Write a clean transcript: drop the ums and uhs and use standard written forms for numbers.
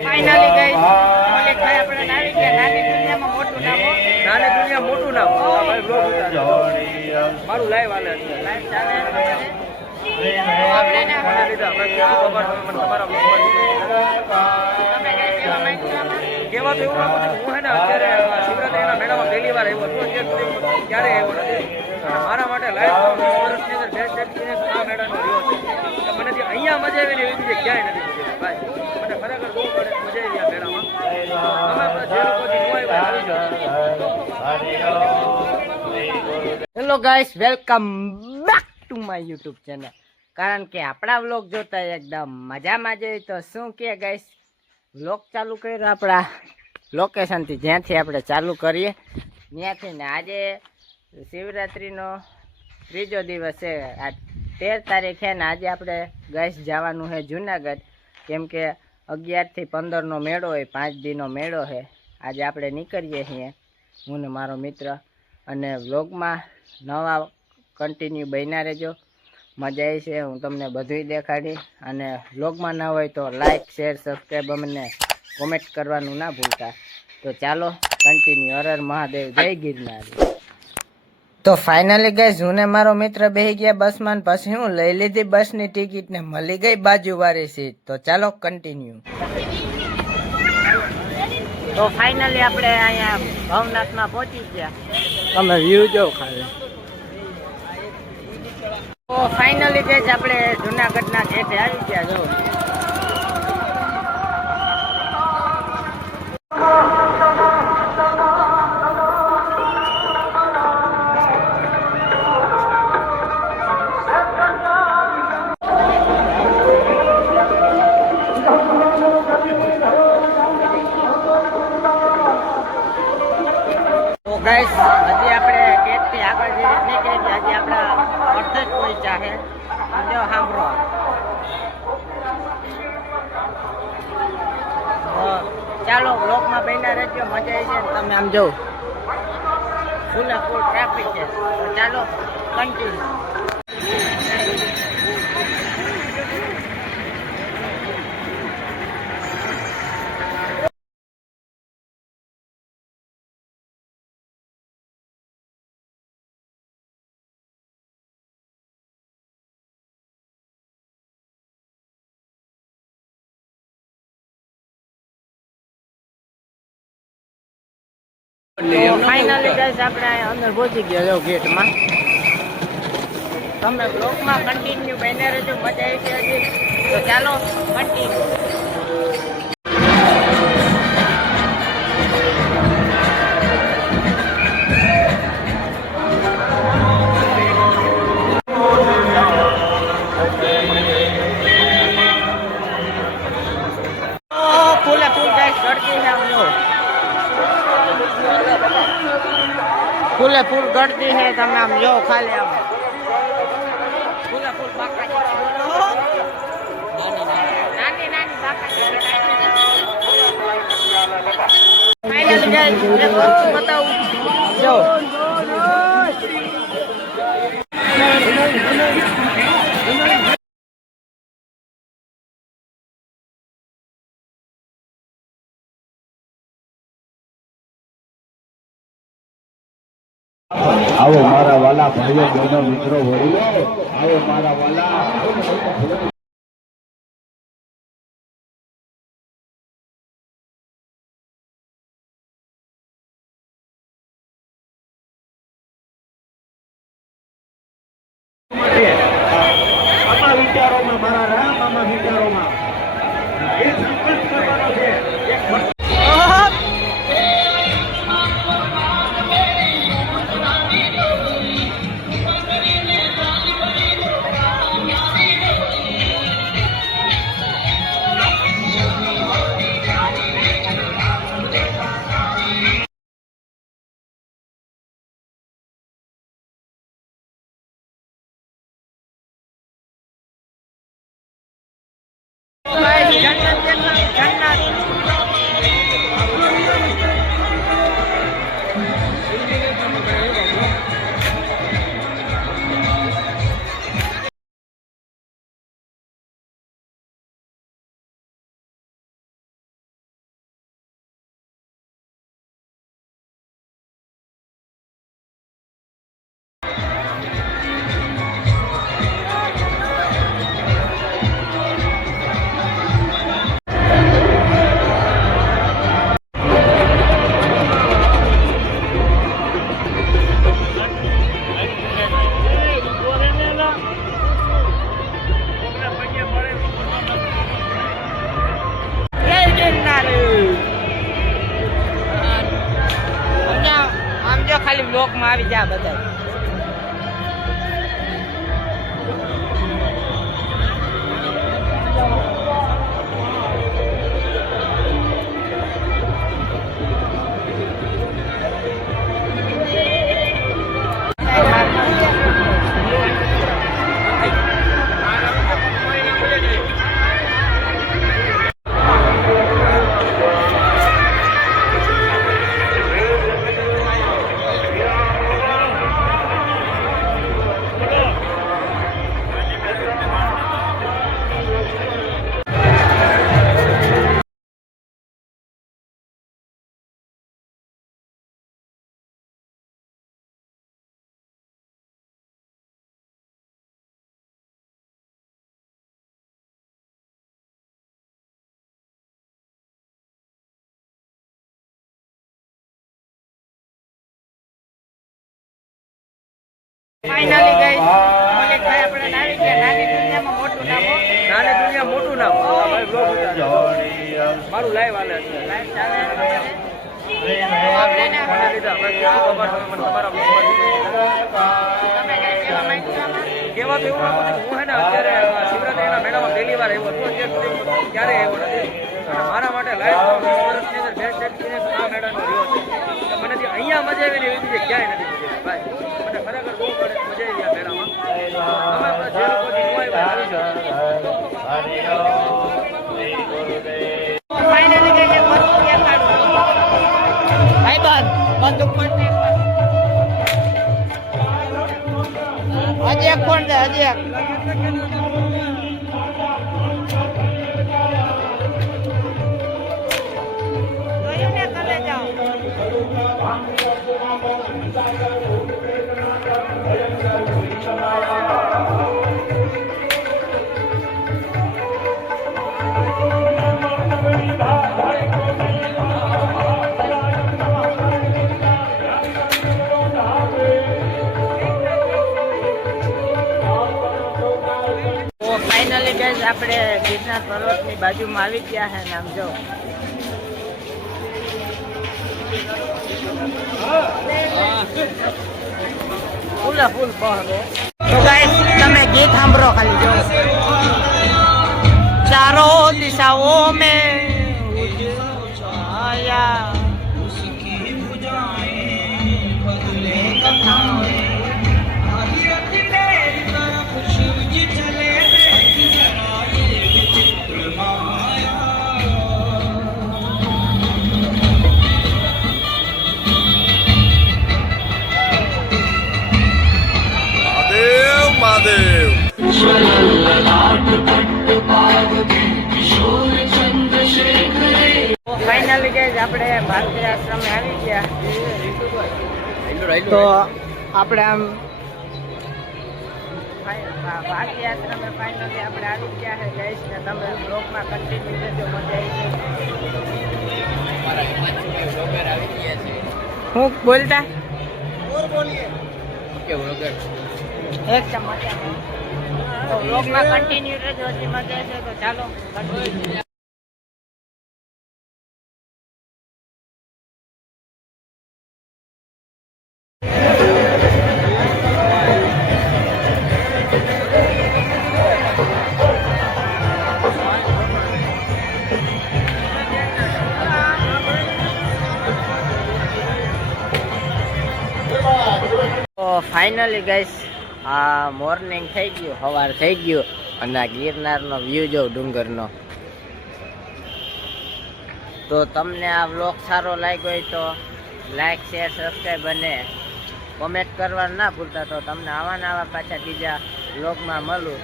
Finally guys ઓલે ખાય આપણે આવી ગયા નાની દુનિયામાં મોટું નામ નાની દુનિયા મોટું નામ ભાઈ બ્લોગ ઉતાર મારું લાઈવ આલે લાઈવ ચાલે આપણે ને મને લીધા ભાઈ ખબર મને તમારા બ્લોગ તમે કેવા માંગતા કેવા તો એવું લાગુ હું હે ને અત્યારે શિવરાત્રીના મેળામાં પહેલી વાર આવ્યો હતો અત્યારે ક્યારે આવ્યો નથી મારા માટે લાઈવ વર્ષની અંદર બેસ્ટ એક્સપિરિયન્સ આ મેળાનો રહ્યો છે મને જે અહીંયા મજા આવી ને એવી બીજે ક્યાંય નથી ભાઈ મને ખરેખર બહુ મજા આવી આ મેળામાં તમે જે લોકોથી hello guys welcome back to my YouTube channel કારણ કે આપણા વ્લોગ જોતા એકદમ મજામાં જઈએ તો શું કે ગાઈસ વ્લોગ ચાલુ કર્યો આપણા લોકેશનથી જ્યાંથી આપણે ચાલુ કરીએ ત્યાંથી ને આજે શિવરાત્રિનો ત્રીજો દિવસ છે આ 13 તારીખે ને આજે આપણે ગાઈસ જવાનું છે જુનાગઢ કેમ કે 11 થી 15 નો મેળો હોય 5 દીનો મેળો છે આજે આપણે નીકળીએ છીએ હું ને મારો મિત્ર અને વ્લોગમાં નવા કન્ટિન્યુ બન્યા રહેજો મજા આવી છે હું તમને બધું દેખાડી અને વ્લોગમાં ના હોય તો લાઈક શેર સબસ્ક્રાઈબ અમને કોમેન્ટ કરવાનું ના ભૂલતા તો ચાલો કન્ટિન્યુ હર હર મહાદેવ જય ગિરનાર તો ફાઇનલી ગાઈસ હું ને મારો મિત્ર બેહી ગયા બસમાં પછી હું લઈ લીધી બસની ટિકિટ ને મળી ગઈ બાજુવાળી સીટ તો ચાલો કન્ટિન્યુ તો ફાઇનલી આપણે અહીંયા ભવનાથમાં પહોંચી ગયા તમે વ્યૂ જો ખાલી તો ફાઇનલી ગાઈસ આપણે જુનાગઢના ગેટે આવી ગયા જો ગાઈસ હજી આપણે ગેટથી આગળ નીકળી ગયા હજી આપણા અડધે જ પહોંચ્યા છે જો સાંભળો ચાલો બ્લોકમાં બન્યા રહેજો મજા આવી છે તમે આમ જો ફૂલ ટ્રાફિક છે તો ચાલો કન્ટિન્યુ ફાઇનલી ગાઈસ આપણે અંદર પહોંચી ગયા જો ગેટમાં તમે બ્લોકમાં કન્ટિન્યુ બન્યા રહેજો મજા આવી છે હજી તો ચાલો કન્ટિન્યુ ફૂલે ફૂલ ગાઈસ ગળતી છે આમ જો ફૂલે ફૂલ ગળતી છે તમે આમ જો ખાલી આમ ફૂલે ફૂલ બાકાજી નાની નાની બાકાજી ફાઇનલી ગાઈસ એક વસ્તુ બતાવું જો આવો મારા વાલા ભાઈઓ બહેનો મિત્રો વડીલો આવો મારા વાલા વિચારોમાં મારા રામ આમાં વિચારોમાં એ સંકલ્પ કરવાનો છે બ્લોકમાં આવી જા બધા. ફાઇનલી ગઈ ઓલે ભાઈ આપણે નાવી ગયા. નાની દુનિયામાં મોટું નામ હો. નાની દુનિયા મોટું નામ. હા, ભાઈ બ્લોગ ઉતારે. મારું લાઈવ હાલે છે. લાઈવ ચાલે છે. મને લીધા. ભાઈ કેવું ખબર તમે મને તમારા બ્લોગમાં લીધા. તમે કઈ કહેવા માંગો છો આમાં? કેવા તો એવું નથી. હું હે ને અત્યારે શિવરાત્રીના મેળામાં પહેલી વાર આવ્યો હતો. અત્યાર સુધી ક્યારેય આવ્યો નથી. અને મારા માટે લાઈવ 20 વર્ષની અંદર બેસ્ટ એક્સપિરિયન્સ આ મેળાનો રહ્યો છે. કે મને જે અહીંયા મજા આવી ને એવી બીજે ક્યાંય નથી મજા આવી. ભાઈ મને ખરેખર બહુ મજા આવી આ મેળામાં. તમે આપણા જે લોકો જે નો આવ્યા આવી જાઓ. ફાઇનલી ગઈ કે વસ્તુ દેખાડું. ભાઈ બંદૂક પણ દે. હજી એક ફોન દે. હજી એક. જોયું ને કલે જાઓ. ફાઇનલી ગાઈઝ આપણે ગિરનાર પર્વતની બાજુમાં આવી ગયા છે. નામ જો ફૂલે ફૂલ પહોંચે. તો ગાઈઝ તમે ગીત સાંભળો ખાલી જો. ચારો દિશાઓ મેં છાયા महादेव ફાઇનલી ગાઈઝ આપણે ભારતીય આશ્રમે આવી ગયા. તો આપણે આમ ભારતીય આશ્રમે ફાઇનલી આપણે આવી ગયા છે ગાઈઝ. ને તમે બ્લોગમાં કન્ટિન્યુ રહેજો. મજા આવી છે. હું બોલતા એકદમ મજા. તો બ્લોગમાં કન્ટિન્યુ રહેજો. હજી મજા છે તો ચાલો continue. તો ફાઇનલી ગાઈસ આ મોર્નિંગ થઈ ગયું, સવાર થઈ ગયું અને આ ગિરનારનો વ્યૂ જો ડુંગરનો. તો તમને આ વ્લોગ સારો લાગ્યો હોય તો લાઈક શેર સબસ્ક્રાઈબ અને કોમેન્ટ કરવાનું ના ભૂલતા. તો તમને આવા પાછા બીજા વ્લોગમાં મળું.